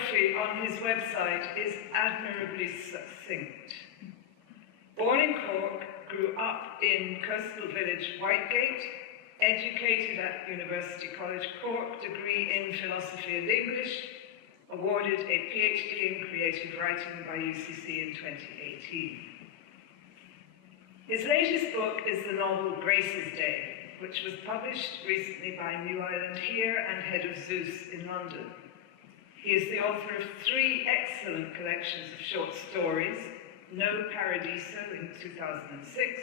biography on his website is admirably succinct. Born in Cork, grew up in coastal village Whitegate, educated at University College Cork, degree in philosophy and English, awarded a PhD in creative writing by UCC in 2018. His latest book is the novel Grace's Day, which was published recently by New Island Here and Head of Zeus in London. He is the author of 3 excellent collections of short stories, No Paradiso in 2006,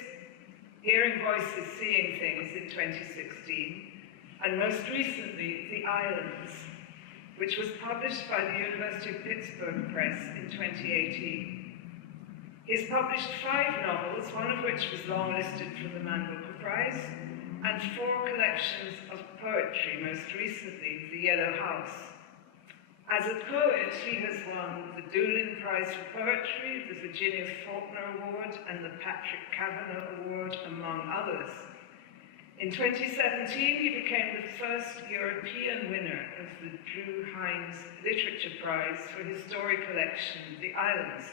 Hearing Voices, Seeing Things in 2016, and most recently, The Islands, which was published by the University of Pittsburgh Press in 2018. He's published 5 novels, one of which was longlisted for the Man Booker Prize, and 4 collections of poetry, most recently, The Yellow House. As a poet, he has won the Doolin Prize for Poetry, the Virginia Faulkner Award, and the Patrick Kavanagh Award, among others. In 2017, he became the first European winner of the Drew Hines Literature Prize for his story collection, The Islands,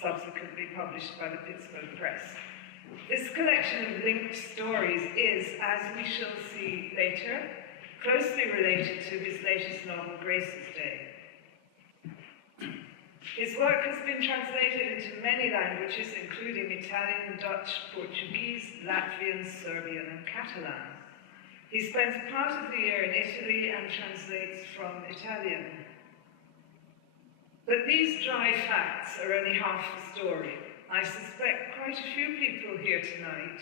subsequently published by the Pittsburgh Press. This collection of linked stories is, as we shall see later, closely related to his latest novel, Grace's Day. His work has been translated into many languages, including Italian, Dutch, Portuguese, Latvian, Serbian, and Catalan. He spends part of the year in Italy and translates from Italian. But these dry facts are only half the story. I suspect quite a few people here tonight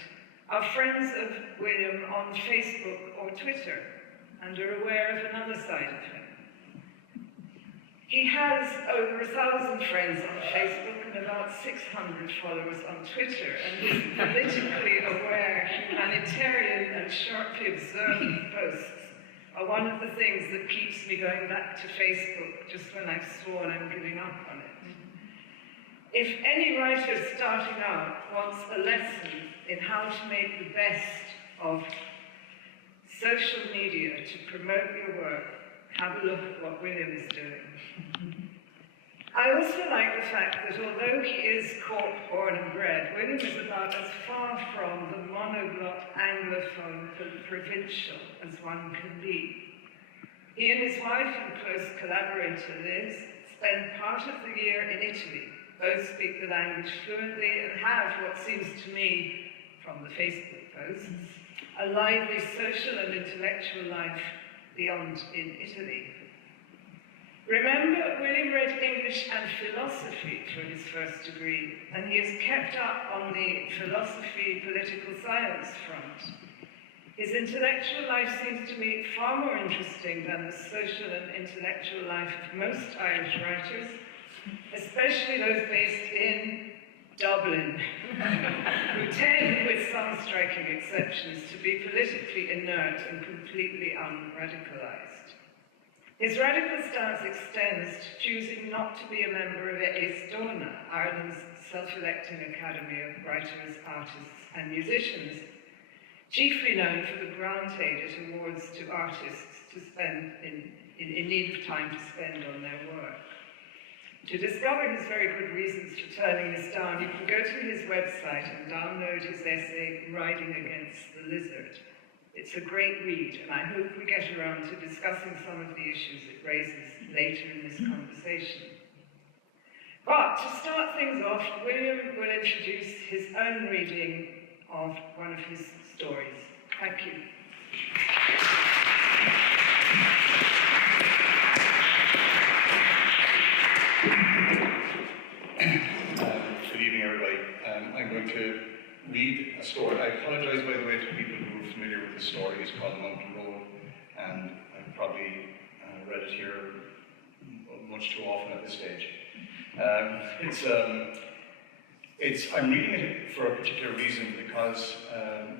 are friends of William on Facebook or Twitter and are aware of another side of him. He has over 1,000 friends on Facebook and about 600 followers on Twitter, and his politically aware, humanitarian and sharply observant posts are one of the things that keeps me going back to Facebook just when I've sworn I'm giving up on it. If any writer starting out wants a lesson in how to make the best of social media to promote your work, have a look at what William is doing. I also like the fact that although he is Cork born and bred, William is about as far from the monoglot Anglophone provincial as one can be. He and his wife and close collaborator Liz spend part of the year in Italy. Both speak the language fluently and have what seems to me, from the Facebook posts, a lively social and intellectual life beyond in Italy. Remember, William read English and philosophy for his first degree, and he has kept up on the philosophy political science front. His intellectual life seems to me far more interesting than the social and intellectual life of most Irish writers, especially those based in Dublin, who tend, with some striking exceptions, to be politically inert and completely unradicalized. His radical stance extends to choosing not to be a member of Eisdona, Ireland's self-electing academy of writers, artists, and musicians, chiefly known for the grant aid it awards to artists to spend in need of time to spend on their work. To discover his very good reasons for turning this down, you can go to his website and download his essay, Riding Against the Lizard. It's a great read, and I hope we get around to discussing some of the issues it raises later in this conversation. But to start things off, William will introduce his own reading of one of his stories. Thank you. Good evening, everybody. I'm going to read a story. I apologize, by the way, to people who are familiar with the story. It's called Mountain Road, and I've probably read it here much too often at this stage. I'm reading it for a particular reason because,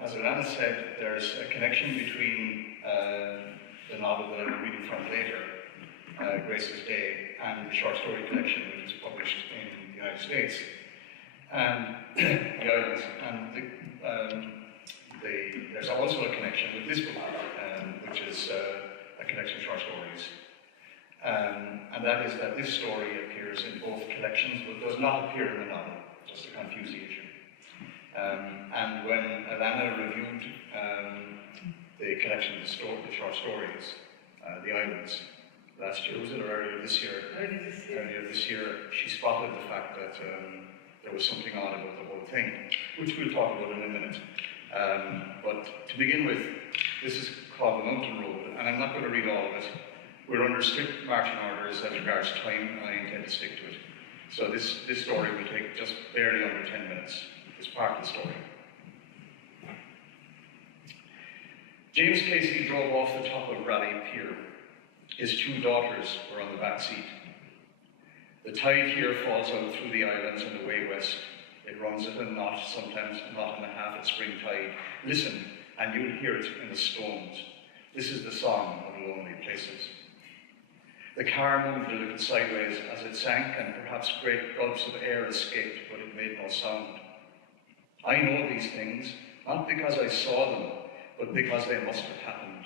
as Alannah said, there's a connection between the novel that I'll be reading from later, Grace's Day, and the short story collection which is published in the United States and the islands. And there's also a connection with this book, which is a collection of short stories. and that is that this story appears in both collections, but does not appear in the novel, just to confuse the issue. And when Alannah reviewed the collection of the short stories, The Islands, last year, was it, or earlier this year? Earlier this year, she spotted the fact that there was something odd about the whole thing, which we'll talk about in a minute. But to begin with, this is called The Mountain Road, and I'm not going to read all of it. We're under strict marching orders as regards time, and I intend to stick to it. So this story will take just barely under 10 minutes. It's part of the story. James Casey drove off the top of Raleigh Pier. His 2 daughters were on the back seat. The tide here falls out through the islands and away west. It runs at a knot, sometimes a knot and a half at spring tide. Listen, and you'll hear it in the stones. This is the song of lonely places. The car moved a little sideways as it sank, and perhaps great gulps of air escaped, but it made no sound. I know these things, not because I saw them, but because they must have happened.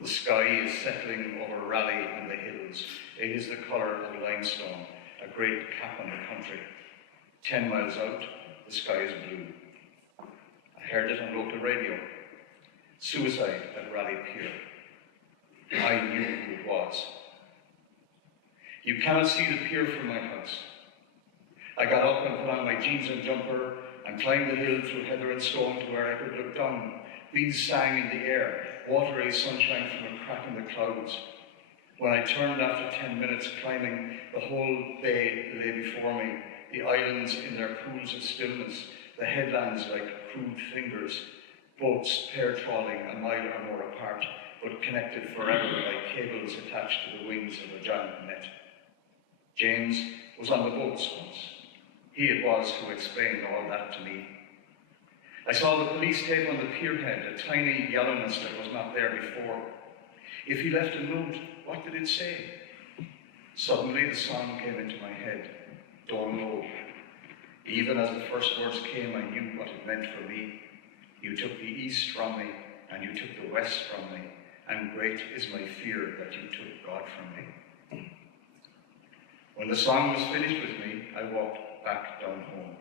The sky is settling over Raleigh and the hills. It is the colour of limestone, a great cap on the country. 10 miles out, the sky is blue. I heard it on local radio. Suicide at Raleigh Pier. I knew who it was. You cannot see the pier from my house. I got up and put on my jeans and jumper and climbed the hill through heather and stone to where I could look down. Bees sang in the air, watery sunshine from a crack in the clouds. When I turned after 10 minutes climbing, the whole bay lay before me, the islands in their pools of stillness, the headlands like crude fingers, boats pair-trawling a mile or more apart, but connected forever like cables attached to the wings of a giant net. James was on the boats once. He it was who explained all that to me. I saw the police tape on the pierhead, a tiny yellowness that was not there before. If he left a note, what did it say? Suddenly the song came into my head, Don't Know. Even as the first words came, I knew what it meant for me. You took the east from me, and you took the west from me, and great is my fear that you took God from me. When the song was finished with me, I walked back down home.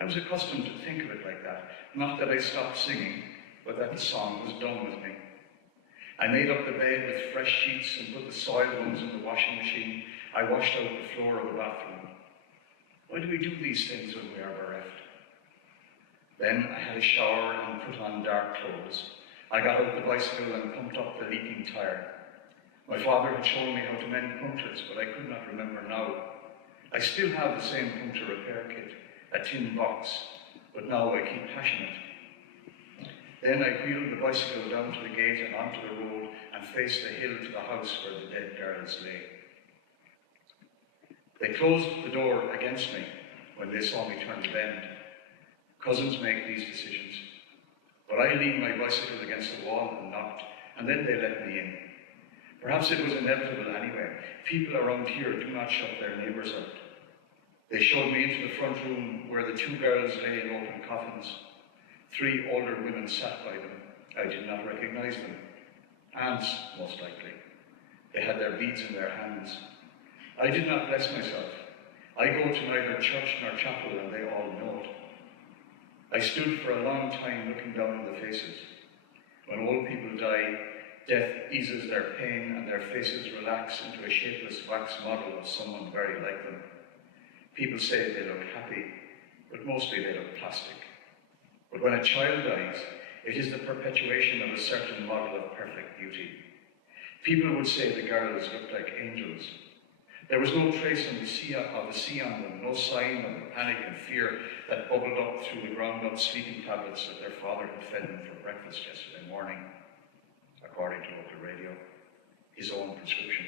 I was accustomed to think of it like that, not that I stopped singing, but that the song was done with me. I made up the bed with fresh sheets and put the soiled ones in the washing machine. I washed out the floor of the bathroom. Why do we do these things when we are bereft? Then I had a shower and put on dark clothes. I got out the bicycle and pumped up the leaking tire. My father had shown me how to mend punctures, but I could not remember now. I still have the same puncture repair kit, a tin box, but now I keep hashing it. Then I wheeled the bicycle down to the gate and onto the road and faced the hill to the house where the dead girls lay. They closed the door against me when they saw me turn the bend. Cousins make these decisions. But I leaned my bicycle against the wall and knocked, and then they let me in. Perhaps it was inevitable anyway. People around here do not shut their neighbours out. They showed me into the front room where the 2 girls lay in open coffins. 3 older women sat by them. I did not recognize them. Aunts, most likely. They had their beads in their hands. I did not bless myself. I go to neither church nor chapel, and they all know it. I stood for a long time looking down on the faces. When old people die, death eases their pain and their faces relax into a shapeless wax model of someone very like them. People say they look happy, but mostly they look plastic. But when a child dies, it is the perpetuation of a certain model of perfect beauty. People would say the girls looked like angels. There was no trace of the sea on them, no sign of the panic and fear that bubbled up through the ground-up sleeping tablets that their father had fed them for breakfast yesterday morning, according to local radio, his own prescription.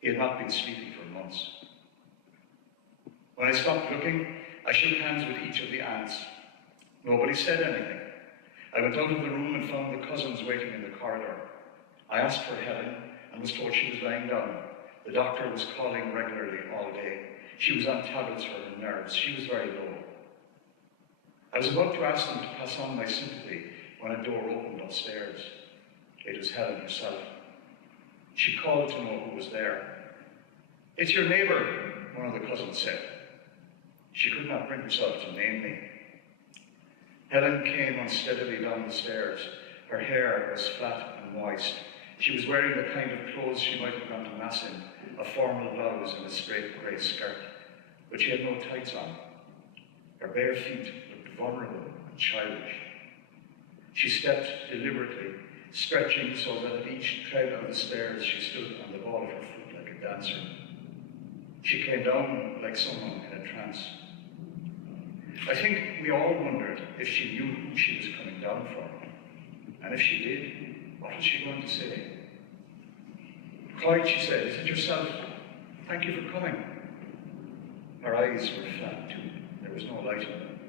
He had not been sleeping for months. When I stopped looking, I shook hands with each of the aunts. Nobody said anything. I went out of the room and found the cousins waiting in the corridor. I asked for Helen and was told she was lying down. The doctor was calling regularly all day. She was on tablets for her nerves. She was very low. I was about to ask them to pass on my sympathy when a door opened upstairs. It was Helen herself. She called to know who was there. "It's your neighbour," one of the cousins said. She could not bring herself to name me. Helen came unsteadily down the stairs. Her hair was flat and moist. She was wearing the kind of clothes she might have gone to mass in, a formal blouse and a straight grey skirt, but she had no tights on. Her bare feet looked vulnerable and childish. She stepped deliberately, stretching so that at each tread of the stairs she stood on the ball of her foot like a dancer. She came down like someone in a trance. I think we all wondered if she knew who she was coming down for. And if she did, what was she going to say? "Quite," she said. "Is it yourself? Thank you for coming." Her eyes were flat too. There was no light in them.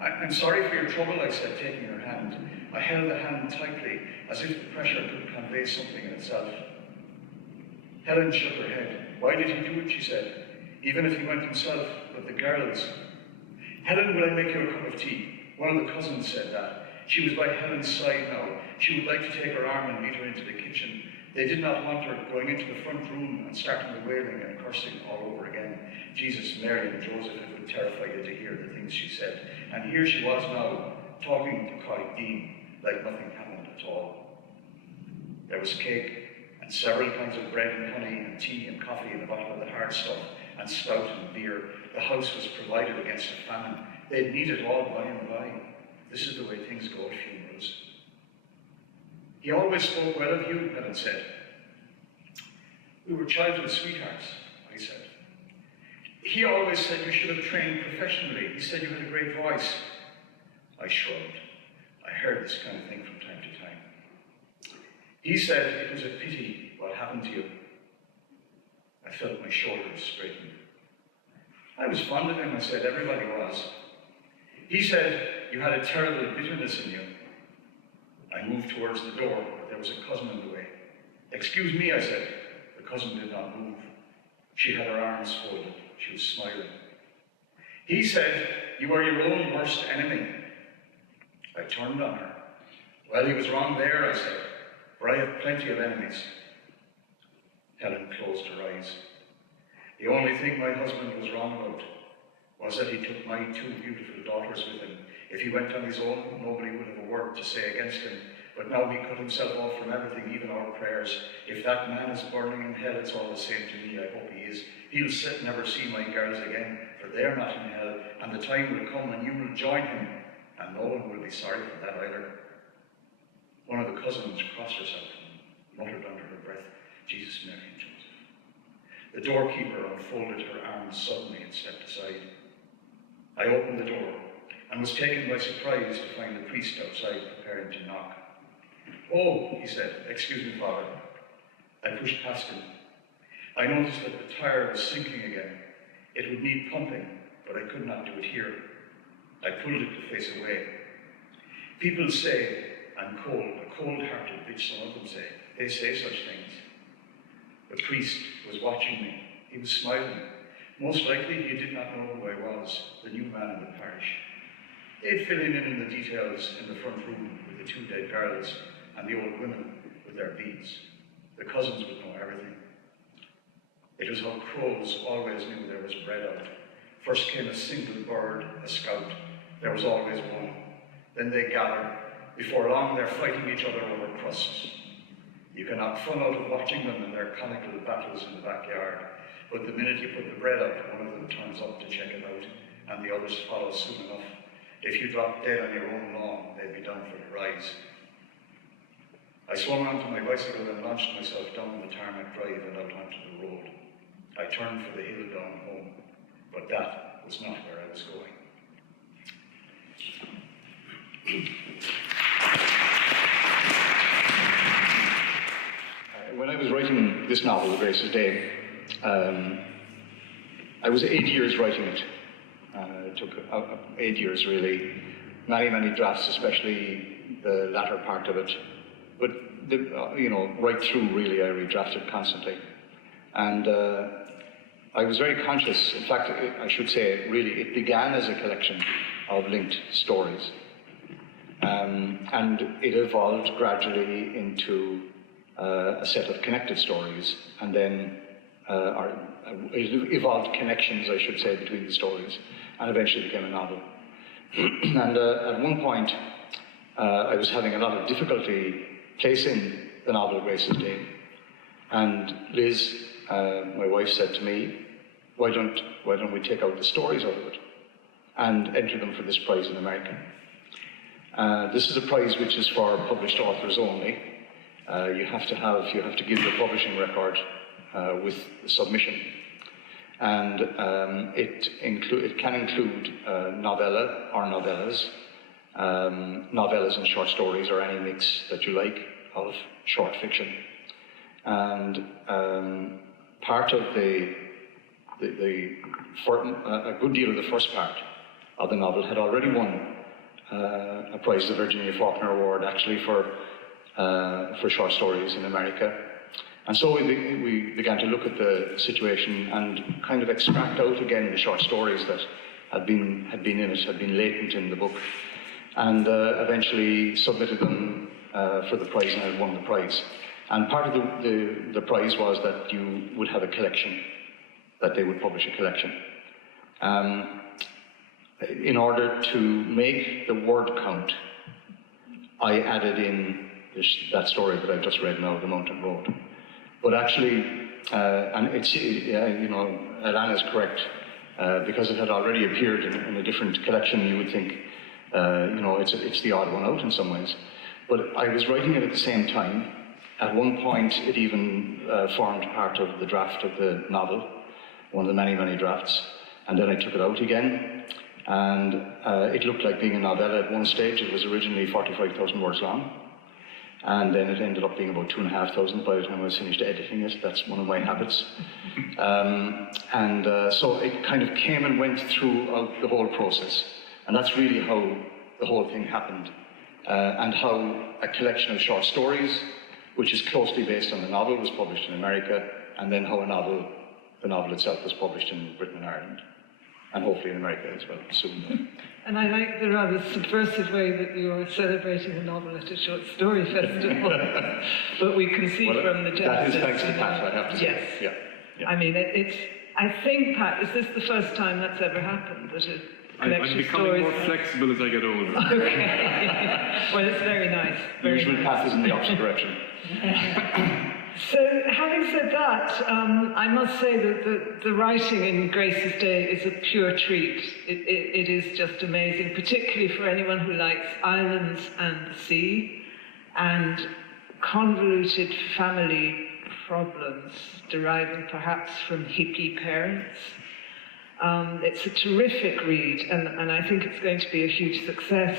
"I'm sorry for your trouble," I said, taking her hand. I held the hand tightly, as if the pressure could convey something in itself. Helen shook her head. "Why did he do it?" she said. "Even if he went himself, but the girls." "Helen, will I make you a cup of tea?" One of the cousins said that. She was by Helen's side now. She would like to take her arm and lead her into the kitchen. They did not want her going into the front room and starting the wailing and cursing all over again. Jesus, Mary and Joseph, it would terrify you to hear the things she said. And here she was now, talking to Colleague Dean like nothing happened at all. There was cake and several kinds of bread and honey and tea and coffee and a bottle of the hard stuff and stout and beer. The house was provided against a famine. They'd need it all by and by. This is the way things go at funerals. "He always spoke well of you," Helen said. "We were childhood sweethearts," I said. "He always said you should have trained professionally. He said you had a great voice." I shrugged. I heard this kind of thing from time to time. "He said it was a pity what happened to you." I felt my shoulders straighten. "I was fond of him," I said. "Everybody was." "He said you had a terrible bitterness in you." I moved towards the door, but there was a cousin in the way. "Excuse me," I said. The cousin did not move. She had her arms folded. She was smiling. "He said you are your own worst enemy." I turned on her. "Well, he was wrong there," I said, "for I have plenty of enemies." Helen closed her eyes. "The only thing my husband was wrong about was that he took my two beautiful daughters with him. If he went on his own, nobody would have a word to say against him. But now he cut himself off from everything, even our prayers. If that man is burning in hell, it's all the same to me. I hope he is. He'll never see my girls again, for they're not in hell, and the time will come when you will join him, and no one will be sorry for that either." One of the cousins crossed herself and muttered under her breath, "Jesus, Mary and Joseph." The doorkeeper unfolded her arms suddenly and stepped aside. I opened the door and was taken by surprise to find the priest outside preparing to knock. "Oh," he said, "excuse me, Father." I pushed past him. I noticed that the tire was sinking again. It would need pumping, but I could not do it here. I pulled it to face away. "People say I'm cold, a cold-hearted bitch, some of them say. They say such things." The priest was watching me. He was smiling. Most likely he did not know who I was, the new man in the parish. They'd fill him in the details in the front room with the two dead girls and the old women with their beads. The cousins would know everything. It was how crows always knew there was bread out. First came a single bird, a scout. There was always one. Then they gathered. Before long, they're fighting each other over crusts. You can knock fun out of watching them in their comical battles in the backyard. But the minute you put the bread up, one of them turns up to check it out, and the others follow soon enough. If you drop dead on your own lawn, they'd be down for the rise. I swung onto my bicycle and launched myself down the tarmac drive and out onto the road. I turned for the hill down home, but that was not where I was going. When I was writing this novel, Grace's Day, I was 8 years writing it. It took 8 years, really. Many drafts, especially the latter part of it. But, right through, really, I redrafted constantly. And I was very conscious. In fact, I should say, really, it began as a collection of linked stories. And it evolved gradually into a set of connected stories, and then evolved connections, I should say, between the stories, and eventually became a novel. And at one point, I was having a lot of difficulty placing the novel Grace's Day, and Liz, my wife, said to me, why don't we take out the stories out of it and enter them for this prize in America? This is a prize which is for published authors only. You have to give your publishing record with the submission, and it can include novella or novellas, novellas and short stories, or any mix that you like of short fiction. And part of a good deal of the first part of the novel had already won a prize, the Virginia Faulkner Award, actually for short stories in America. And so we began to look at the situation and kind of extract out again the short stories that had been in it, had been latent in the book, and eventually submitted them for the prize, and I won the prize. And part of the prize was that you would have a collection, that they would publish a collection. In order to make the word count, I added in that story that I've just read now, The Mountain Road. But actually, and Alannah is correct, because it had already appeared in a different collection, you would think, it's the odd one out in some ways. But I was writing it at the same time. At one point, it even formed part of the draft of the novel, one of the many, many drafts. And then I took it out again, and it looked like being a novella at one stage. It was originally 45,000 words long, and then it ended up being about 2,500 by the time I was finished editing it. That's one of my habits. So it kind of came and went throughout the whole process, and that's really how the whole thing happened, and how a collection of short stories, which is closely based on the novel, was published in America, and then how the novel itself was published in Britain and Ireland, and hopefully in America as well soon. And I like the rather subversive way that you're celebrating a novel at a short story festival. But we can see from the Genesis. That is thanks to Pat, I have to say. Yes. Yeah. I mean, I think, Pat, is this the first time that's ever happened? That I'm becoming more flexible as I get older. Okay. Well, it's very nice. The usual path is in the opposite direction. So, having said that, I must say that the writing in Grace's Day is a pure treat. It is just amazing, particularly for anyone who likes islands and the sea, and convoluted family problems deriving perhaps from hippie parents. It's a terrific read, and I think it's going to be a huge success.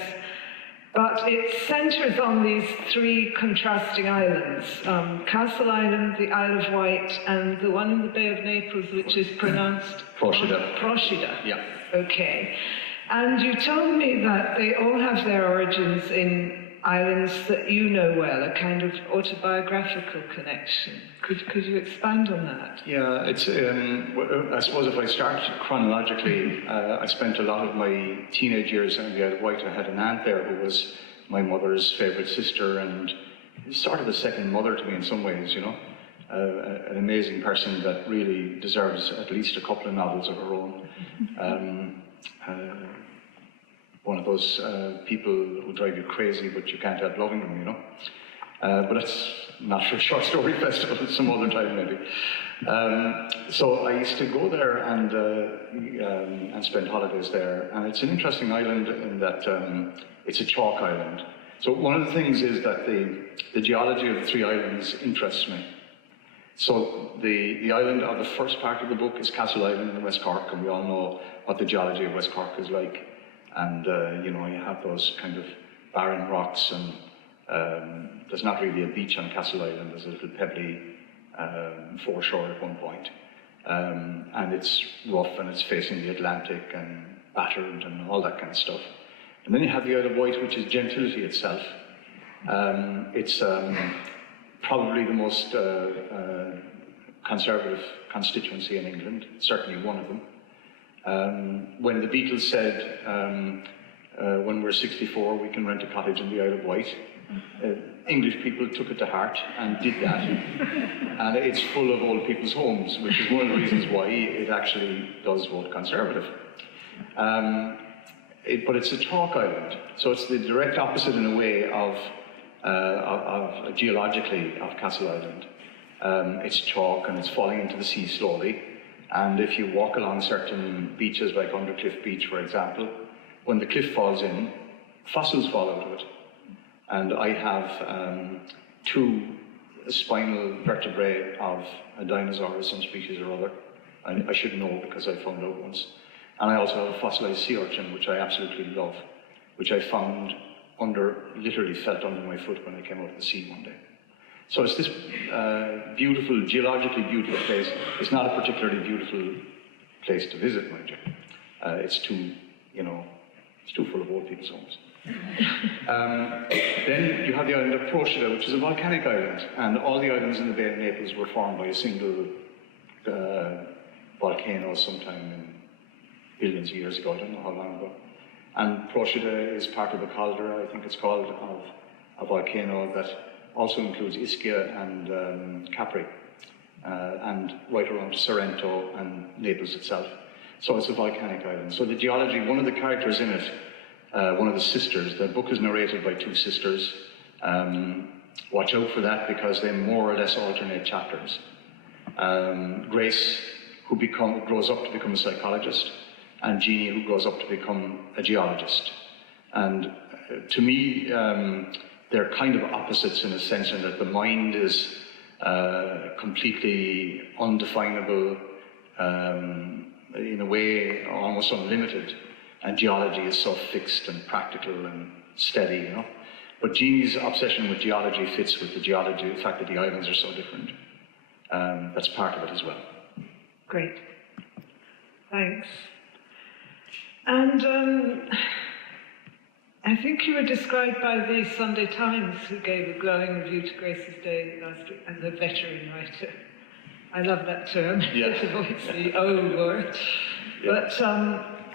But it centres on these three contrasting islands, Castle Island, the Isle of Wight, and the one in the Bay of Naples, which is pronounced Procida. Procida. Yeah. Okay. And you told me that they all have their origins in islands that you know well, a kind of autobiographical connection. Could you expand on that? Yeah, it's. I suppose if I start chronologically, I spent a lot of my teenage years in the Isle of Wight. I had an aunt there who was my mother's favourite sister, and sort of a second mother to me in some ways. An amazing person that really deserves at least a couple of novels of her own. One of those people who drive you crazy, but you can't help loving them, But that's not for a short story festival, it's some other time maybe. So I used to go there and spend holidays there. And it's an interesting island in that it's a chalk island. So one of the things is that the geology of the three islands interests me. So the island of the first part of the book is Castle Island in West Cork, and we all know what the geology of West Cork is like. And, you have those kind of barren rocks, and there's not really a beach on Castle Island. There's a little pebbly foreshore at one point. And it's rough, and it's facing the Atlantic, and battered, and all that kind of stuff. And then you have the Isle of Wight, which is gentility itself. It's probably the most conservative constituency in England, certainly one of them. When the Beatles said, when we're 64, we can rent a cottage in the Isle of Wight. English people took it to heart and did that. And it's full of old people's homes, which is one of the reasons why it actually does vote Conservative. But it's a chalk island, so it's the direct opposite in a way of geologically of Castle Island. It's chalk and it's falling into the sea slowly. And if you walk along certain beaches, like Undercliff Beach, for example, when the cliff falls in, fossils fall out of it. And I have 2 spinal vertebrae of a dinosaur of some species or other. And I should know because I found out once. And I also have a fossilized sea urchin, which I absolutely love, which I found literally felt under my foot when I came out of the sea one day. So it's this beautiful, geologically beautiful place. It's not a particularly beautiful place to visit, mind you. It's too full of old people's homes. Then you have the island of Procida, which is a volcanic island, and all the islands in the Bay of Naples were formed by a single volcano sometime in billions of years ago, I don't know how long ago. And Procida is part of the caldera, I think it's called, of a volcano that also includes Ischia and Capri, and right around Sorrento and Naples itself. So it's a volcanic island. So the geology, one of the characters in it, one of the sisters, the book is narrated by 2 sisters. Watch out for that because they more or less alternate chapters. Grace, who grows up to become a psychologist, and Jeannie, who grows up to become a geologist. And to me, they're kind of opposites in a sense in that the mind is completely undefinable, in a way almost unlimited, and geology is so fixed and practical and steady, you know. But Jeannie's obsession with geology fits with the fact that the islands are so different. That's part of it as well. Great. Thanks. And I think you were described by the Sunday Times, who gave a glowing review to Grace's Day last week, as a veteran writer. I love that term. Yeah. It's the O word. Yeah. But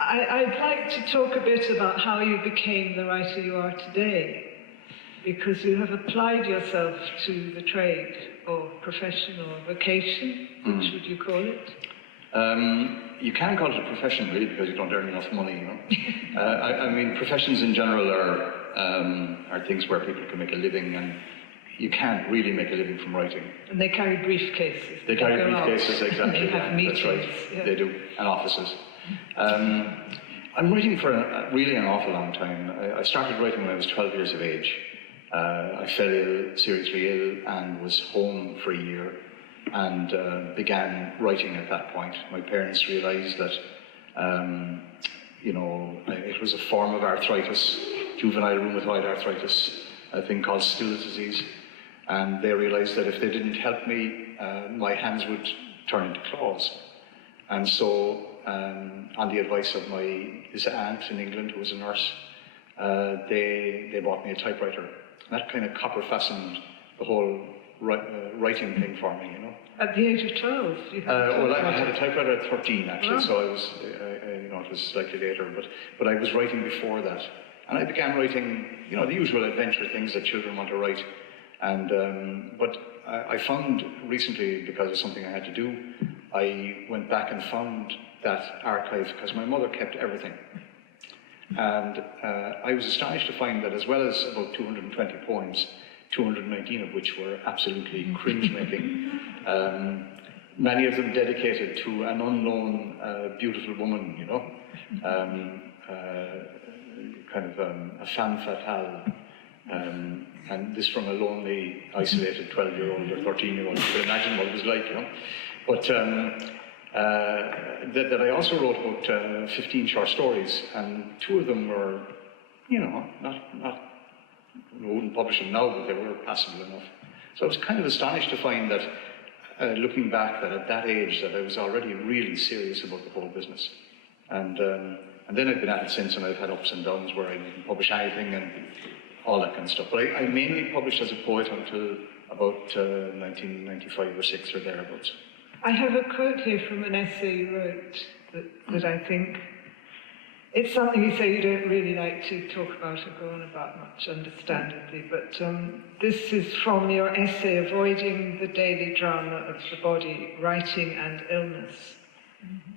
I'd like to talk a bit about how you became the writer you are today, because you have applied yourself to the trade or profession or vocation. Which would you call it? You can call it a profession, really, because you don't earn enough money, you know. I mean, professions in general are things where people can make a living, and you can't really make a living from writing. And they carry briefcases. They carry briefcases, exactly. They have meetings. That's right. Yeah. They do, and offices. I'm writing for really an awful long time. I started writing when I was 12 years of age. I fell seriously ill, and was home for a year, and began writing at that point. My parents realised that, it was a form of arthritis, juvenile rheumatoid arthritis, a thing called Still's disease, and they realised that if they didn't help me, my hands would turn into claws. And so, on the advice of this aunt in England, who was a nurse, they bought me a typewriter. And that kind of copper-fastened the whole writing thing for me, you know. At the age of 12? You had well, I had a typewriter at 13, actually, wow. So I was, it was slightly later, but I was writing before that. And I began writing, the usual adventure things that children want to write. And, but I found recently, because of something I had to do, I went back and found that archive, because my mother kept everything. And I was astonished to find that as well as about 220 poems, 219 of which were absolutely cringe-making, many of them dedicated to an unknown beautiful woman, a femme fatale, and this from a lonely, isolated 12-year-old or 13-year-old. You can imagine what it was like, But that I also wrote about 15 short stories, and 2 of them were, I wouldn't publish them now, but they were passable enough. So I was kind of astonished to find that, looking back, that at that age, that I was already really serious about the whole business. And then I've been at it since, and I've had ups and downs where I didn't publish anything and all that kind of stuff. But I mainly published as a poet until about 1995 or 6 or thereabouts. I have a quote here from an essay you wrote that I think It's something you say you don't really like to talk about or go on about much, understandably, but this is from your essay, Avoiding the Daily Drama of the Body, Writing and Illness.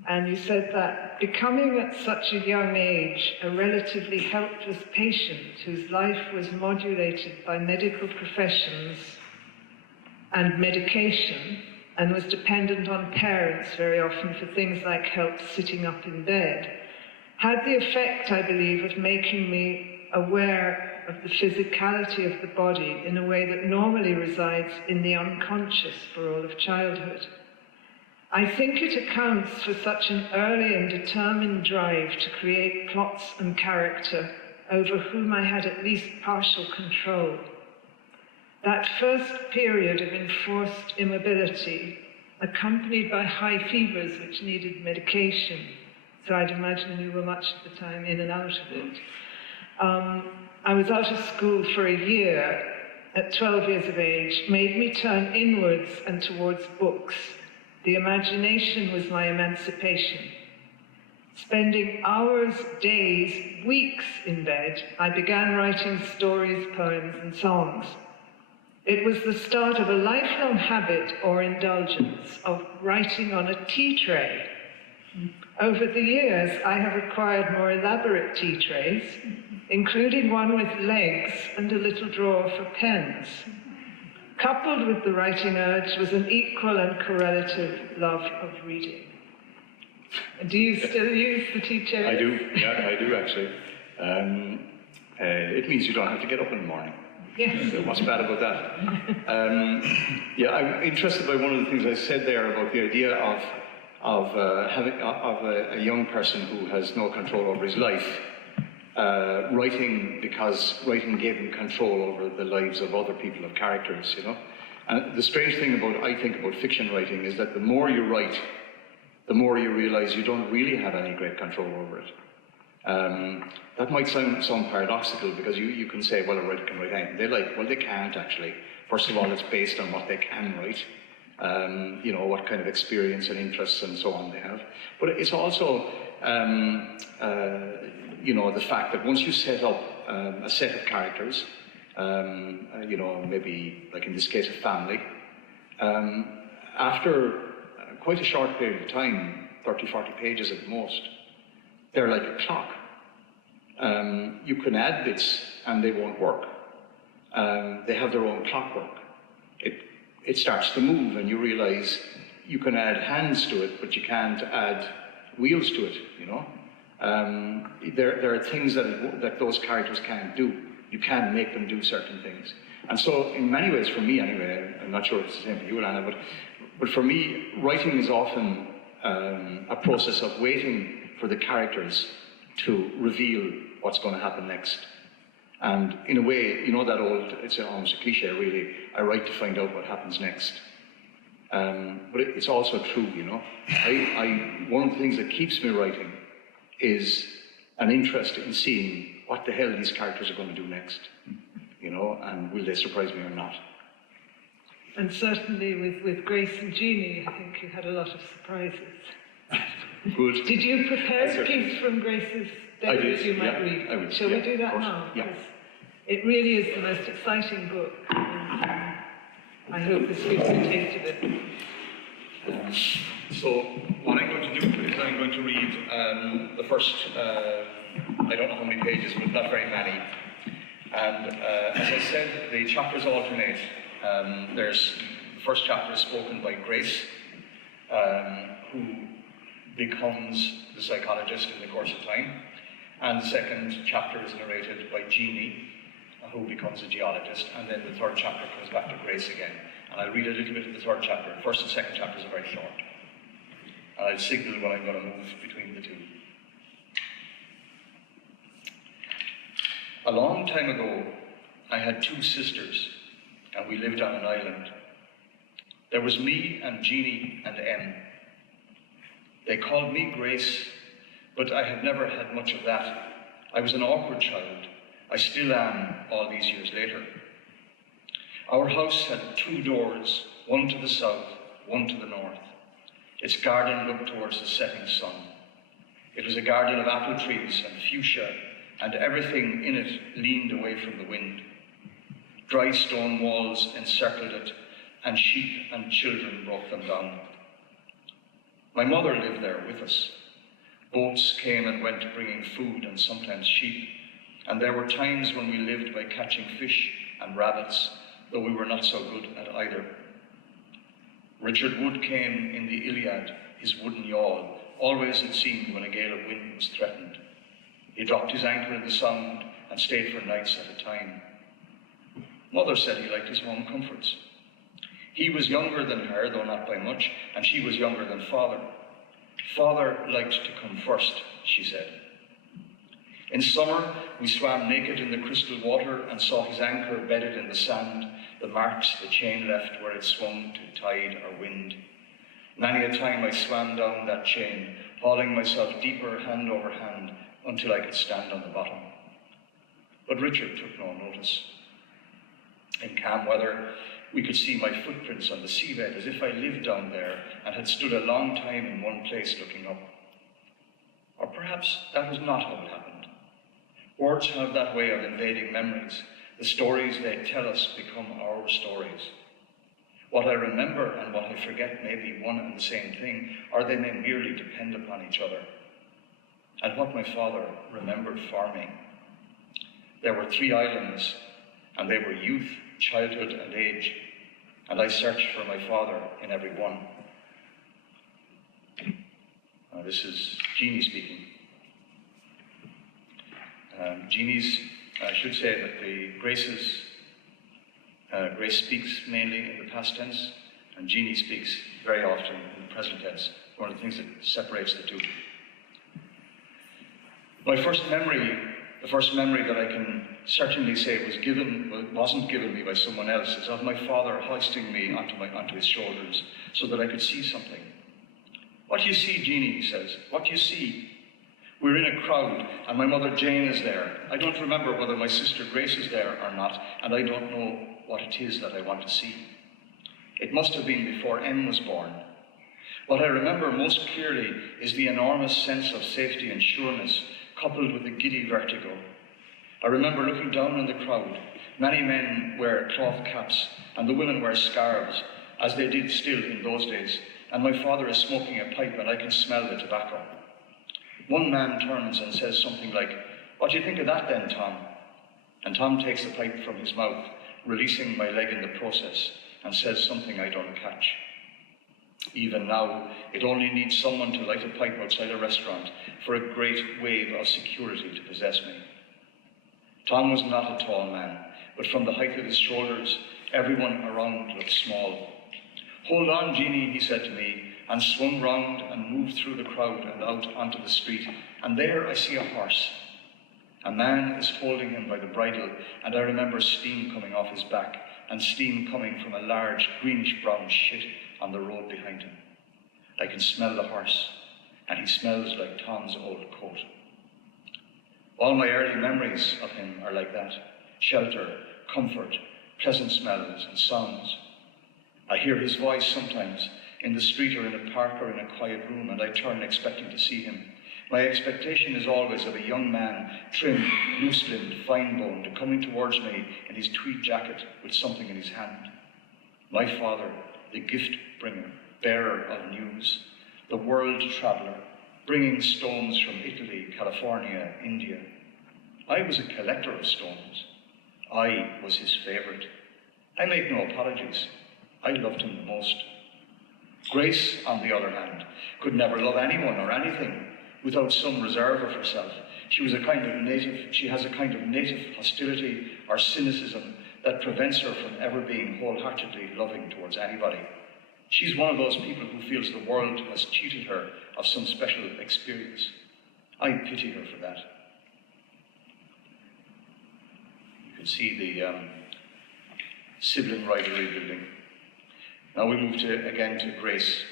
And you said that becoming at such a young age a relatively helpless patient whose life was modulated by medical professions and medication and was dependent on parents very often for things like help sitting up in bed, had the effect, I believe, of making me aware of the physicality of the body in a way that normally resides in the unconscious for all of childhood. I think it accounts for such an early and determined drive to create plots and character over whom I had at least partial control. That first period of enforced immobility, accompanied by high fevers which needed medication, so I'd imagine you were much of the time in and out of it. I was out of school for a year at 12 years of age, made me turn inwards and towards books. The imagination was my emancipation. Spending hours, days, weeks in bed, I began writing stories, poems, and songs. It was the start of a lifelong habit or indulgence of writing on a tea tray. Over the years, I have acquired more elaborate tea trays, including one with legs and a little drawer for pens. Coupled with the writing urge was an equal and correlative love of reading. Do you still use the tea tray? I do, yeah, I do actually. It means you don't have to get up in the morning. Yes. So what's bad about that? Yeah, I'm interested by one of the things I said there about the idea of a young person who has no control over his life, writing because writing gave him control over the lives of other people, of characters, you know. And the strange thing I think about fiction writing is that the more you write, the more you realize you don't really have any great control over it. That might sound paradoxical, because you can say, well, a writer can write anything they like. Well, they can't actually. First of all, it's based on what they can write, you know, what kind of experience and interests and so on they have. But it's also, you know, the fact that once you set up a set of characters, you know, maybe like in this case a family, after quite a short period of time, 30, 40 pages at most, they're like a clock. You can add bits and they won't work. They have their own clockwork. It starts to move and you realize you can add hands to it, but you can't add wheels to it, you know. There are things that those characters can't do. You can't make them do certain things. And so in many ways, for me anyway, I'm not sure if it's the same for you, Alannah, but for me, writing is often a process of waiting for the characters to reveal what's going to happen next. And in a way, you know that old, it's almost a cliche really, I write to find out what happens next. But it's also true, you know. One of the things that keeps me writing is an interest in seeing what the hell these characters are going to do next, you know, and will they surprise me or not. And certainly with Grace and Jeannie, I think you had a lot of surprises. Good. Did you prepare a piece from Grace's debut that you might read? I would. Shall we do that now? Yeah. It really is the most exciting book. And, I hope this gives you a taste of it. So what I'm going to do is I'm going to read the first, I don't know how many pages, but not very many. And as I said, the chapters alternate. The first chapter is spoken by Grace, who becomes the psychologist in the course of time. And the second chapter is narrated by Jeannie, who becomes a geologist. And then the third chapter comes back to Grace again. And I'll read a little bit of the third chapter. The first and second chapters are very short. And I'll signal when I'm going to move between the two. A long time ago, I had two sisters, and we lived on an island. There was me and Jeannie and Em. They called me Grace, but I had never had much of that. I was an awkward child. I still am, all these years later. Our house had two doors, one to the south, one to the north. Its garden looked towards the setting sun. It was a garden of apple trees and fuchsia, and everything in it leaned away from the wind. Dry stone walls encircled it, and sheep and children broke them down. My mother lived there with us. Boats came and went bringing food and sometimes sheep, and there were times when we lived by catching fish and rabbits, though we were not so good at either. Richard Wood came in the Iliad, his wooden yawl, always it seemed when a gale of wind was threatened. He dropped his anchor in the Sound and stayed for nights at a time. Mother said he liked his home comforts. He was younger than her, though not by much, and she was younger than Father. Father liked to come first, she said. In summer, we swam naked in the crystal water and saw his anchor bedded in the sand, the marks the chain left where it swung to tide or wind. Many a time I swam down that chain, hauling myself deeper hand over hand until I could stand on the bottom. But Richard took no notice. In calm weather, we could see my footprints on the seabed as if I lived down there and had stood a long time in one place looking up. Or perhaps that was not how it happened. Words have that way of invading memories. The stories they tell us become our stories. What I remember and what I forget may be one and the same thing, or they may merely depend upon each other. And what my father remembered for me. There were 3 islands, and they were youth, childhood, and age, and I searched for my father in every one. This is Jeannie speaking. I should say that the Graces, Grace speaks mainly in the past tense, and Jeannie speaks very often in the present tense. One of the things that separates the two. The first memory that I can certainly say wasn't given me by someone else, is of my father hoisting me onto his shoulders so that I could see something. What do you see, Jeannie, he says. What do you see? We're in a crowd, and my mother Jane is there. I don't remember whether my sister Grace is there or not, and I don't know what it is that I want to see. It must have been before Em was born. What I remember most clearly is the enormous sense of safety and sureness, coupled with a giddy vertigo. I remember looking down on the crowd. Many men wear cloth caps, and the women wear scarves, as they did still in those days, and my father is smoking a pipe, and I can smell the tobacco. One man turns and says something like, "What do you think of that then, Tom?" And Tom takes the pipe from his mouth, releasing my leg in the process, and says something I don't catch. Even now, it only needs someone to light a pipe outside a restaurant for a great wave of security to possess me. Tom was not a tall man, but from the height of his shoulders, everyone around looked small. "Hold on, Jeannie," he said to me, and swung round and moved through the crowd and out onto the street, and there I see a horse. A man is holding him by the bridle, and I remember steam coming off his back, and steam coming from a large greenish-brown shit on the road behind him. I can smell the horse, and he smells like Tom's old coat. All my early memories of him are like that: shelter, comfort, pleasant smells and sounds. I hear his voice sometimes, in the street or in a park or in a quiet room, and I turn expecting to see him. My expectation is always of a young man, trim, loose-limbed, fine-boned, coming towards me in his tweed jacket with something in his hand. My father, the gift-bringer, bearer of news, the world-traveller, bringing stones from Italy, California, India. I was a collector of stones. I was his favourite. I make no apologies. I loved him the most. Grace, on the other hand, could never love anyone or anything without some reserve of herself. She has a kind of native hostility or cynicism that prevents her from ever being wholeheartedly loving towards anybody. She's one of those people who feels the world has cheated her of some special experience. I pity her for that. You can see the sibling rivalry building. Now we move again to Grace.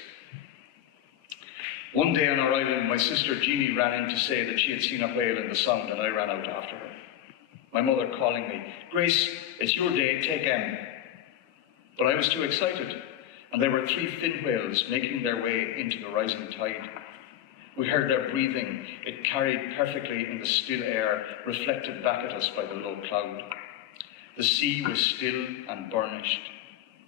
One day on our island, my sister Jeannie ran in to say that she had seen a whale in the Sound, and I ran out after her. My mother calling me, "Grace, it's your day, take Em." But I was too excited, and there were 3 fin whales making their way into the rising tide. We heard their breathing. It carried perfectly in the still air, reflected back at us by the low cloud. The sea was still and burnished.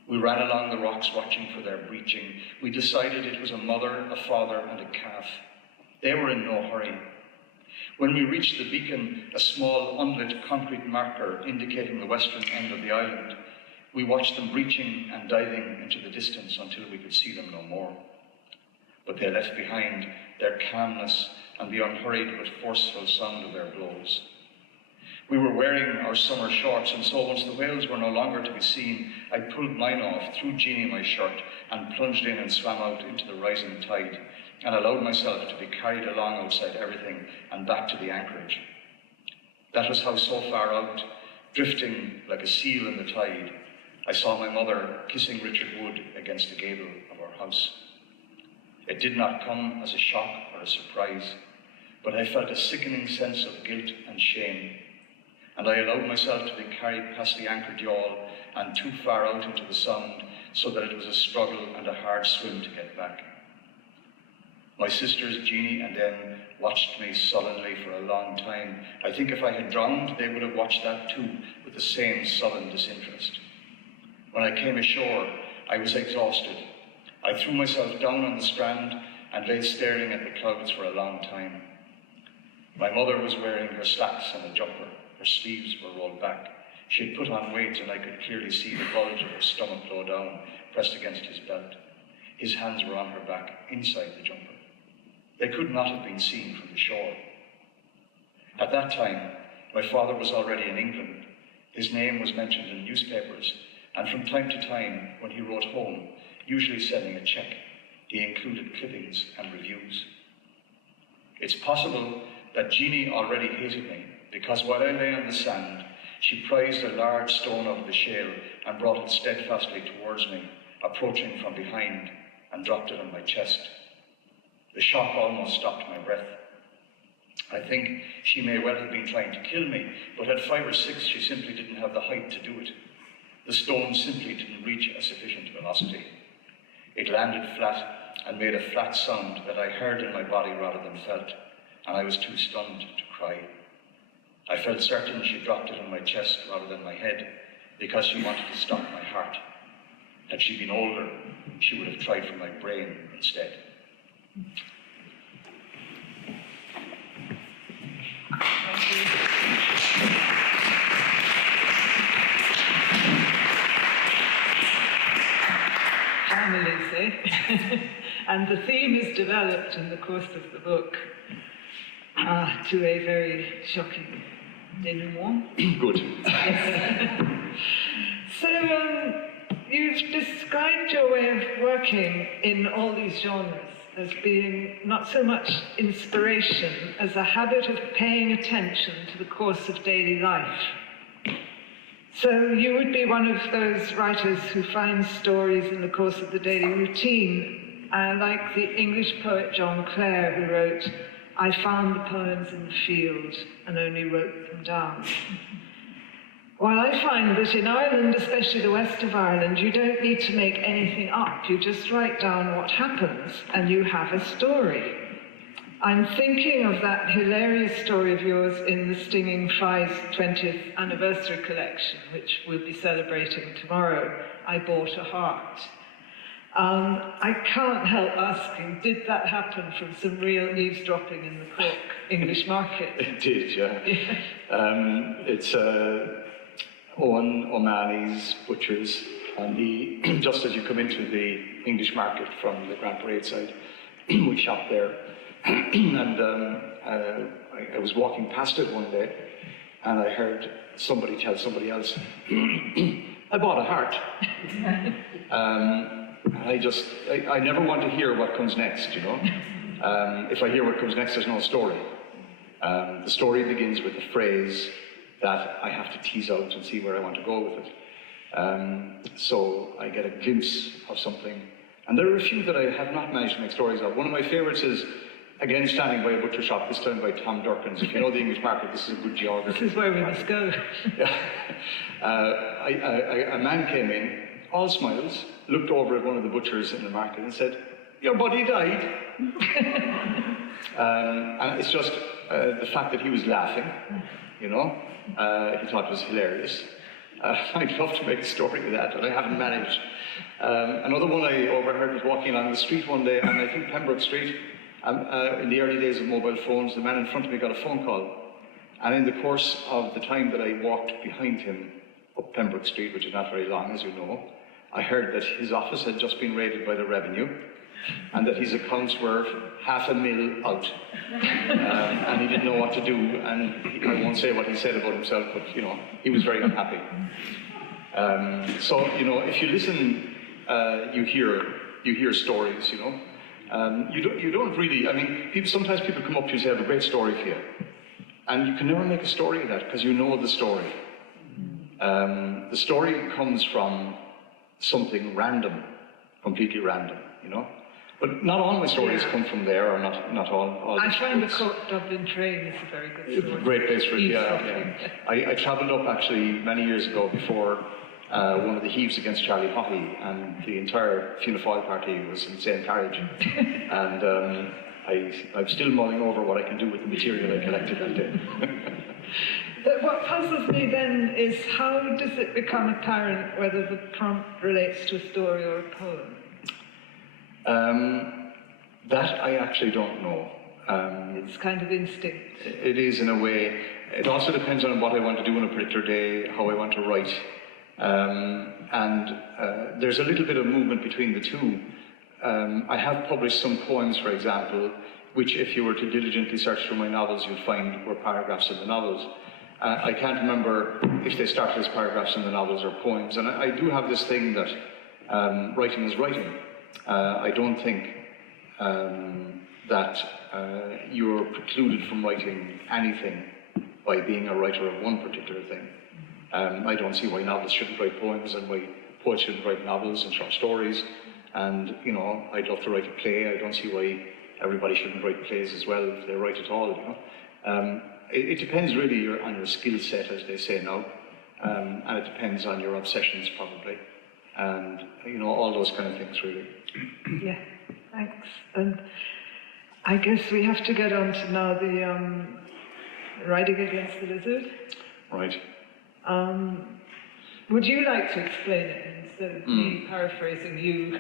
We ran along the rocks watching for their breaching. We decided it was a mother, a father, and a calf. They were in no hurry. When we reached the beacon, a small unlit concrete marker indicating the western end of the island, we watched them breaching and diving into the distance until we could see them no more. But they left behind their calmness and the unhurried but forceful sound of their blows. We were wearing our summer shorts, and so once the whales were no longer to be seen, I pulled mine off, threw Jeannie my shirt, and plunged in and swam out into the rising tide, and allowed myself to be carried along outside everything and back to the anchorage. That was how so far out, drifting like a seal in the tide, I saw my mother kissing Richard Wood against the gable of our house. It did not come as a shock or a surprise, but I felt a sickening sense of guilt and shame, and I allowed myself to be carried past the anchored yawl and too far out into the sound so that it was a struggle and a hard swim to get back. My sisters, Jeannie and Em, watched me sullenly for a long time. I think if I had drowned, they would have watched that too, with the same sullen disinterest. When I came ashore, I was exhausted. I threw myself down on the strand and lay staring at the clouds for a long time. My mother was wearing her slacks and a jumper. Her sleeves were rolled back. She had put on weight, and I could clearly see the bulge of her stomach low down, pressed against his belt. His hands were on her back, inside the jumper. They could not have been seen from the shore. At that time, my father was already in England. His name was mentioned in newspapers, and from time to time, when he wrote home, usually sending a cheque, he included clippings and reviews. It's possible that Jeannie already hated me, because while I lay on the sand, she prized a large stone out of the shale and brought it steadfastly towards me, approaching from behind, and dropped it on my chest. The shock almost stopped my breath. I think she may well have been trying to kill me, but at 5 or 6 she simply didn't have the height to do it. The stone simply didn't reach a sufficient velocity. It landed flat and made a flat sound that I heard in my body rather than felt, and I was too stunned to cry. I felt certain she dropped it on my chest rather than my head, because she wanted to stop my heart. Had she been older, she would have tried for my brain instead. Families, eh? And the theme is developed in the course of the book to a very shocking denouement. Good. So you've described your way of working in all these genres as being not so much inspiration as a habit of paying attention to the course of daily life. So you would be one of those writers who finds stories in the course of the daily routine, like the English poet John Clare, who wrote, "I found the poems in the field and only wrote them down." While I find that in Ireland, especially the west of Ireland, you don't need to make anything up. You just write down what happens and you have a story. I'm thinking of that hilarious story of yours in the Stinging Flies 20th anniversary collection, which we'll be celebrating tomorrow, "I Bought a Heart." I can't help asking, did that happen from some real eavesdropping in the Cork English market? It did, yeah. It's Owen O'Malley's Butchers, and just as you come into the English market from the Grand Parade side, we shopped there. And I was walking past it one day, and I heard somebody tell somebody else, "I bought a heart." I never want to hear what comes next, you know. If I hear what comes next, there's no story. The story begins with a phrase that I have to tease out and see where I want to go with it. So I get a glimpse of something. And there are a few that I have not managed to make stories of. One of my favorites is, again, standing by a butcher shop, this time by Tom Durkin's. If you know the English market, this is a good geography. This is where we must go. Yeah. A man came in, all smiles, looked over at one of the butchers in the market and said, "Your buddy died." And it's just the fact that he was laughing, you know, he thought it was hilarious. I'd love to make a story of that, but I haven't managed. Another one I overheard was walking along the street one day, and I think Pembroke Street, in the early days of mobile phones, the man in front of me got a phone call. And in the course of the time that I walked behind him up Pembroke Street, which is not very long, as you know, I heard that his office had just been raided by the revenue, and that his accounts were £500,000 out. And he didn't know what to do, and I won't say what he said about himself, but, you know, he was very unhappy. So, you know, if you listen, you hear stories, you know. You don't really, I mean, sometimes people come up to you and say, I have a great story for you. And you can never make a story of that, because you know the story. The story comes from something random, completely random, you know. But not all my stories come from there, or not all. I find the Cork Dublin train is a very good story. Great place for it, yeah. I travelled up actually many years ago before one of the heaves against Charlie Haughey, and the entire Fianna Fáil party was in the same carriage. And I'm still mulling over what I can do with the material I collected that day. What puzzles me then is, how does it become apparent whether the prompt relates to a story or a poem? That I actually don't know. It's kind of instinct. It is, in a way. It also depends on what I want to do on a particular day, how I want to write. And there's a little bit of movement between the two. I have published some poems, for example, which if you were to diligently search through my novels, you'd find were paragraphs in the novels. I can't remember if they started as paragraphs in the novels or poems. And I do have this thing that writing is writing. I don't think that you're precluded from writing anything by being a writer of one particular thing. I don't see why novelists shouldn't write poems, and why poets shouldn't write novels and short stories. And, you know, I'd love to write a play. I don't see why everybody shouldn't write plays as well, if they write at all, you know. It depends really on your skill set, as they say now. And it depends on your obsessions, probably. And, you know, all those kind of things, really. Yeah, thanks. And I guess we have to get on to now the Riding Against the Lizard. Right. Would you like to explain it instead of me paraphrasing you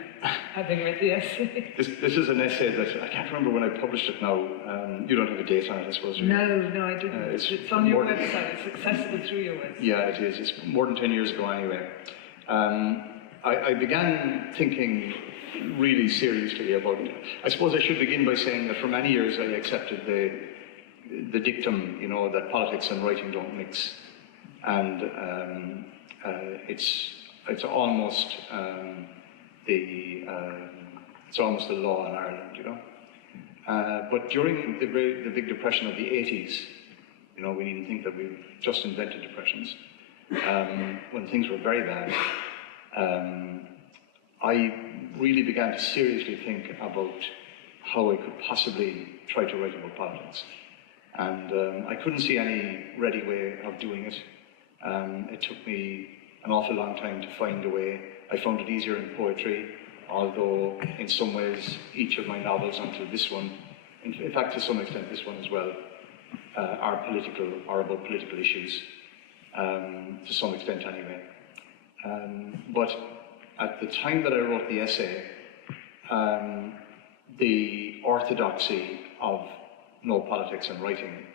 having read the essay? This is an essay that I can't remember when I published it now. You don't have a date on it, I suppose. No, I didn't. It's on your website. It's accessible through your website. Yeah, it is. It's more than 10 years ago anyway. I began thinking really seriously about it. I suppose I should begin by saying that for many years I accepted the dictum, you know, that politics and writing don't mix. And it's almost it's almost the law in Ireland, you know. But during the big depression of the 80s, you know, we needn't think that we've just invented depressions. When things were very bad, I really began to seriously think about how I could possibly try to write about politics. And I couldn't see any ready way of doing it. It took me an awful long time to find a way. I found it easier in poetry, although in some ways each of my novels until this one, in fact to some extent this one as well, are about political issues, to some extent anyway. But at the time that I wrote the essay, the orthodoxy of no politics and writing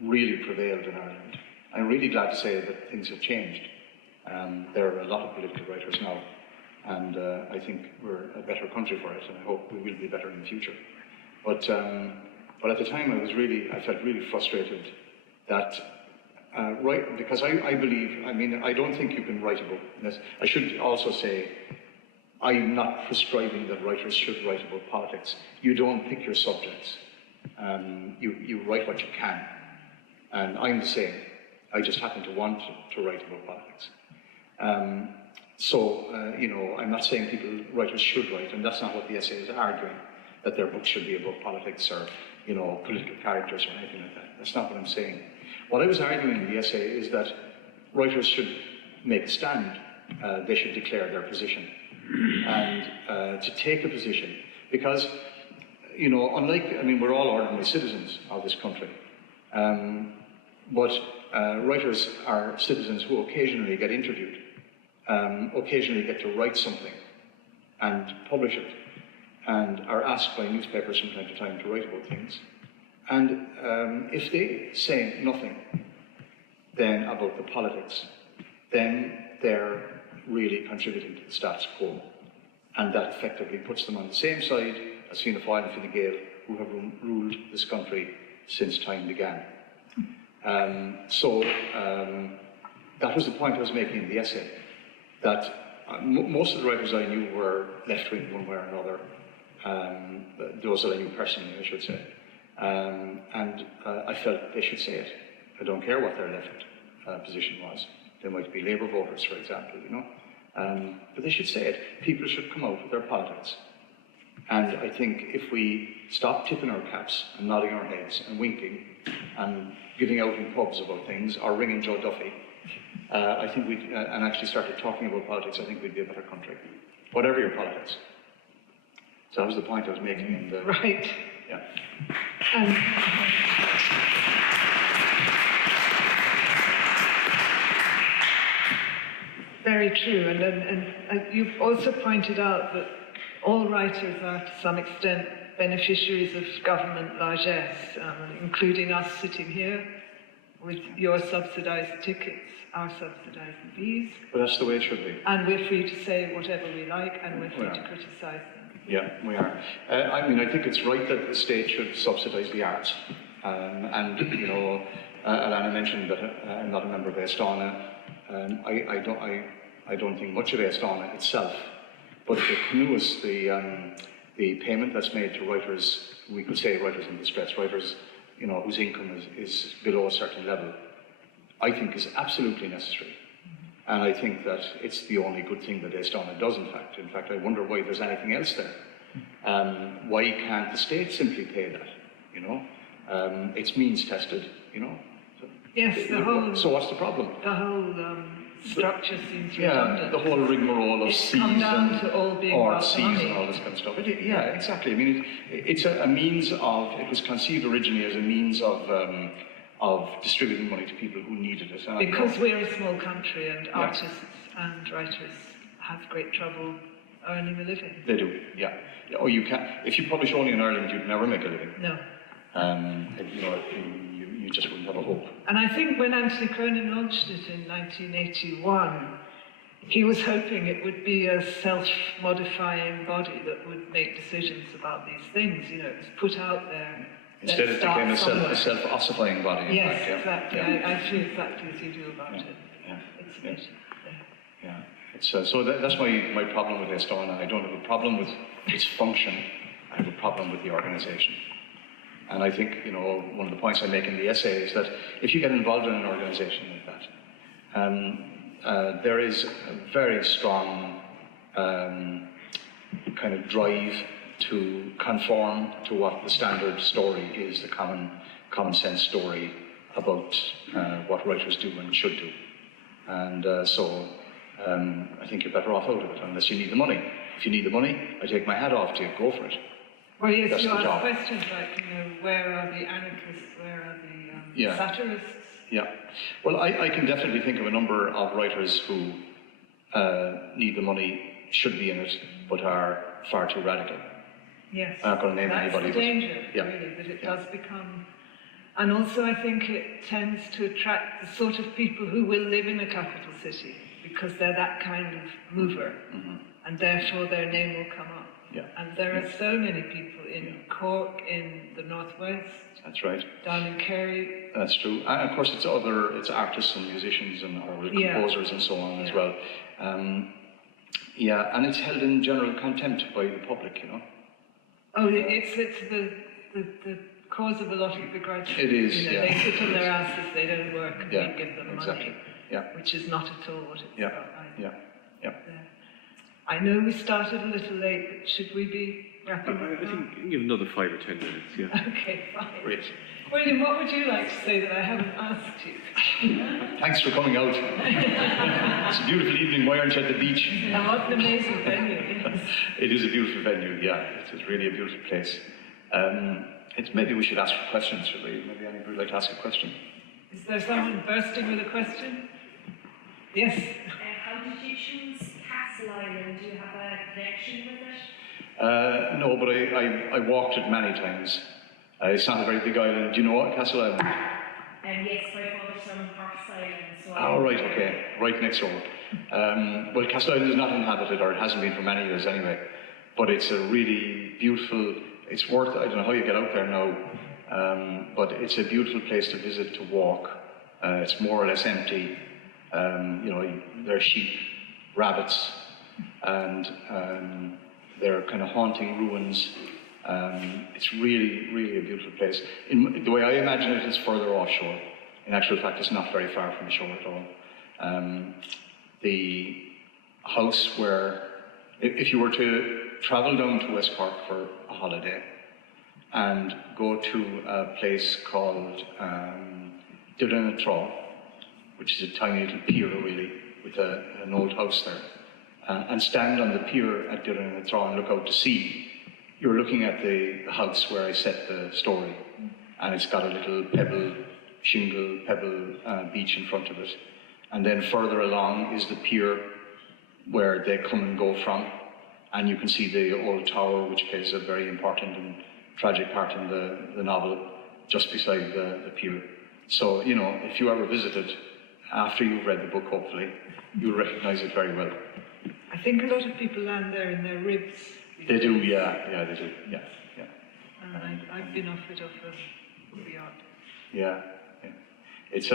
really prevailed in Ireland. I'm really glad to say that things have changed. There are a lot of political writers now, and I think we're a better country for it, and I hope we will be better in the future. But at the time I felt really frustrated that, because I believe, I don't think you can write a book. I should also say, I'm not prescribing that writers should write about politics. You don't pick your subjects. You write what you can. And I'm the same. I just happen to want to write about politics. You know, I'm not saying writers should write, and that's not what the essay is arguing, that their books should be about politics or, you know, political characters or anything like that. That's not what I'm saying. What I was arguing in the essay is that writers should make a stand. They should declare their position. And to take a position, because you know, we're all ordinary citizens of this country, but writers are citizens who occasionally get interviewed, occasionally get to write something and publish it, and are asked by newspapers from time to time to write about things. And if they say nothing then about the politics, then they're really contributing to the status quo. And that effectively puts them on the same side as Fianna Fáil and Fine Gael, who have ruled this country since time began. That was the point I was making in the essay, that most of the writers I knew were left-wing one way or another, those that I knew personally, I should say. I felt they should say it. I don't care what their left position was. They might be Labour voters, for example, you know. But they should say it. People should come out with their politics. And I think if we stop tipping our caps and nodding our heads and winking and giving out in pubs about things or ringing Joe Duffy, I think and actually started talking about politics, I think we'd be a better country. Whatever your politics. So that was the point I was making. In the, right. Yeah. Very true, and you've also pointed out that all writers are to some extent beneficiaries of government largesse, including us sitting here with your subsidised tickets, our subsidised fees. But that's the way it should be. And we're free to say whatever we like, and we're free to criticise them. Yeah, we are. I think it's right that the state should subsidise the arts. And, you know, Alannah mentioned that I'm not a member of Aostana. I don't think much of Aostana itself, but the canoes, the payment that's made to writers, we could say writers in distress, writers, you know, whose income is below a certain level, I think is absolutely necessary. And I think that it's the only good thing that Aostana does, in fact. In fact, I wonder why there's anything else there. Why can't the state simply pay that, you know? It's means tested, you know? So, yes, so what's the problem? The whole structure seems redundant. The whole rigmarole of it's come down to all being about money. And all this kind of stuff. Yeah, exactly. I mean, it's a means of, it was conceived originally as a means of distributing money to people who needed it. And because we're a small country and artists and writers have great trouble earning a living. They do, yeah. Or you can't, if you publish only in Ireland, you'd never make a living. No. You know, you just wouldn't have a hope. And I think when Anthony Cronin launched it in 1981, he was hoping it would be a self-modifying body that would make decisions about these things. You know, it was put out there. Instead it became a self-ossifying body. Yes, fact, yeah. Exactly. Yeah. I feel exactly as you do about it. Yeah. It's a bit, yeah. It's, so that's my problem with Aostana. I don't have a problem with its function. I have a problem with the organisation. And I think, you know, one of the points I make in the essay is that if you get involved in an organisation like that, there is a very strong kind of drive to conform to what the standard story is, the common sense story about what writers do and should do. And I think you're better off out of it unless you need the money. If you need the money, I take my hat off to you, go for it. Well, yes, That's you the ask job. questions like, you know, where are the anarchists, where are the satirists? Yeah. Well, I can definitely think of a number of writers who need the money, should be in it, but are far too radical. Yes, I'm not going to name that's anybody. the danger, yeah. really, that it does become... And also I think it tends to attract the sort of people who will live in a capital city, because they're that kind of mover, and therefore their name will come up. Yeah. And there are so many people in Cork, in the northwest. That's right. Down in Kerry. That's true. And of course it's artists and musicians and composers and so on as well. And it's held in general contempt by the public, you know. Oh, it's the cause of a lot of begrudge. It is, you know, They sit on their asses, they don't work, and we give them money. Yeah. Which is not at all what it's about. Yeah. I know we started a little late, but should we be wrapping up? I think you have another 5 or 10 minutes, yeah. Okay, fine. Great. William, what would you like to say that I haven't asked you? Thanks for coming out. It's a beautiful evening. Why aren't you at the beach? And what an amazing venue. It is a beautiful venue, yeah. It's really a beautiful place. Maybe we should ask for questions, should we? Maybe anybody would like to ask a question? Is there someone bursting with a question? Yes. How did you choose Castle Island? Do you have a connection with it? No, but I walked it many times. It's not a very big island. Do you know what, Castle Island? Yes, my father's from Cork Island. So Oh, right, okay. Right next door. Well, Castle Island is not inhabited, or it hasn't been for many years anyway. But it's a really beautiful, it's worth, I don't know how you get out there now, but it's a beautiful place to visit, to walk. It's more or less empty. There are sheep, rabbits, and there are kind of haunting ruins. It's really, really a beautiful place. The way I imagine it is further offshore. In actual fact, it's not very far from the shore at all. The house where, if you were to travel down to West Cork for a holiday and go to a place called Doug, which is a tiny little pier really, with an old house there, and stand on the pier at Doug and look out to sea, you're looking at the house where I set the story, and it's got a little shingle pebble beach in front of it. And then further along is the pier where they come and go from, and you can see the old tower, which plays a very important and tragic part in the novel, just beside the pier. So, if you ever visited, after you've read the book, hopefully, you'll recognise it very well. I think a lot of people land there in their ribs. They do, yeah, they do, yeah. And I've been offered the art. Yeah. It's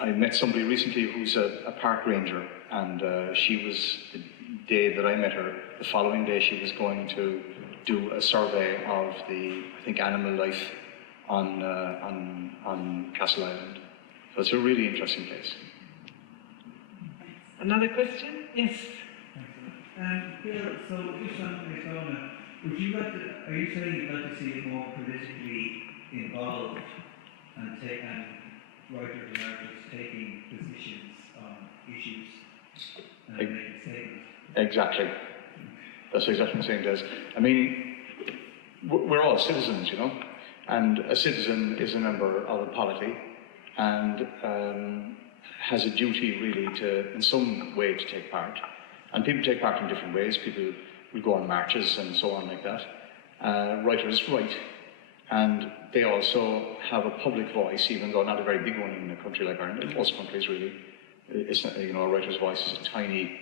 I met somebody recently who's a park ranger, and she was, the day that I met her, the following day she was going to do a survey of the, I think, animal life on Castle Island. So it's a really interesting place. Another question? Yes. So just on Arizona, are you saying you'd like to see it more politically involved and writers and artists taking positions on issues and making statements? Exactly. That's exactly what I'm saying, Des. I mean, we're all citizens, and a citizen is a member of a polity and has a duty really to, in some way, to take part. And people take part in different ways. People will go on marches and so on like that. Writers write. And they also have a public voice, even though not a very big one in a country like Ireland. In most countries, really, it's not, a writer's voice is a tiny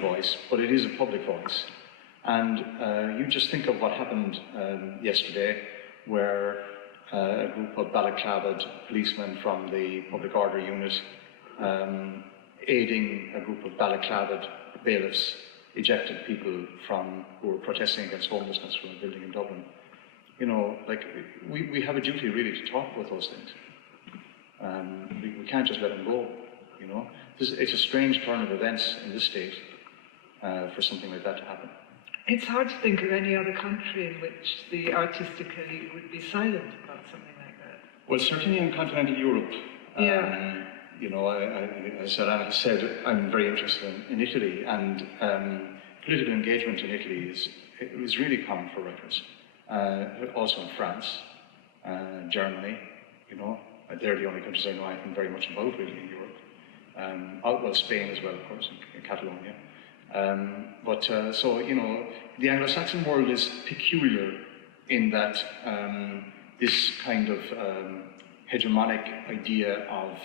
voice, but it is a public voice. And you just think of what happened yesterday, where a group of balaclavaed policemen from the public order unit, aiding a group of balaclavaed bailiffs, ejected people who were protesting against homelessness from a building in Dublin. We have a duty really to talk about those things. We can't just let them go, It's a strange turn of events in this state for something like that to happen. It's hard to think of any other country in which the artistic elite would be silent about something like that. Well, certainly in continental Europe. Yeah. As Alannah said, I'm very interested in Italy, and political engagement in Italy is really common for writers. Also in France, Germany, they're the only countries I know anything very much about really in Europe. Spain as well, of course, in Catalonia. The Anglo-Saxon world is peculiar in that this kind of hegemonic idea of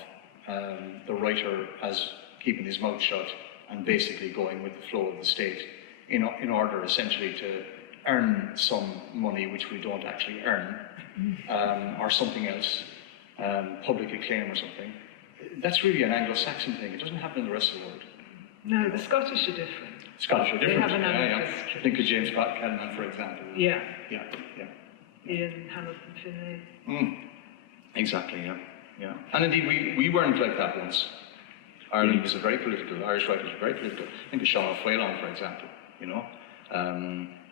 the writer as keeping his mouth shut and basically going with the flow of the state in order essentially to earn some money which we don't actually earn, or something else, public acclaim or something. That's really an Anglo-Saxon thing. It doesn't happen in the rest of the world. No, the Scottish are different. Scottish are different. They have an anarchist. Think of James Scott Callanan, for example. Yeah. Yeah. Ian Hamilton Finney. Exactly, yeah. And indeed, we weren't like that once. Ireland was Irish writers were very political. Think of Sean O'Whalon, for example,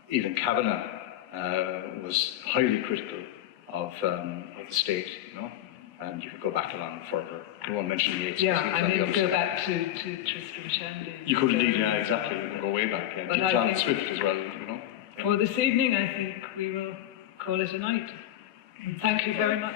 Even Kavanagh was highly critical of the state, and you could go back along further. I won't mention Yeats. Go back to Tristram Shandy. You could indeed, yeah, exactly. You can go way back. Yeah. John Swift as well, For this evening, I think we will call it a night. And thank you very much.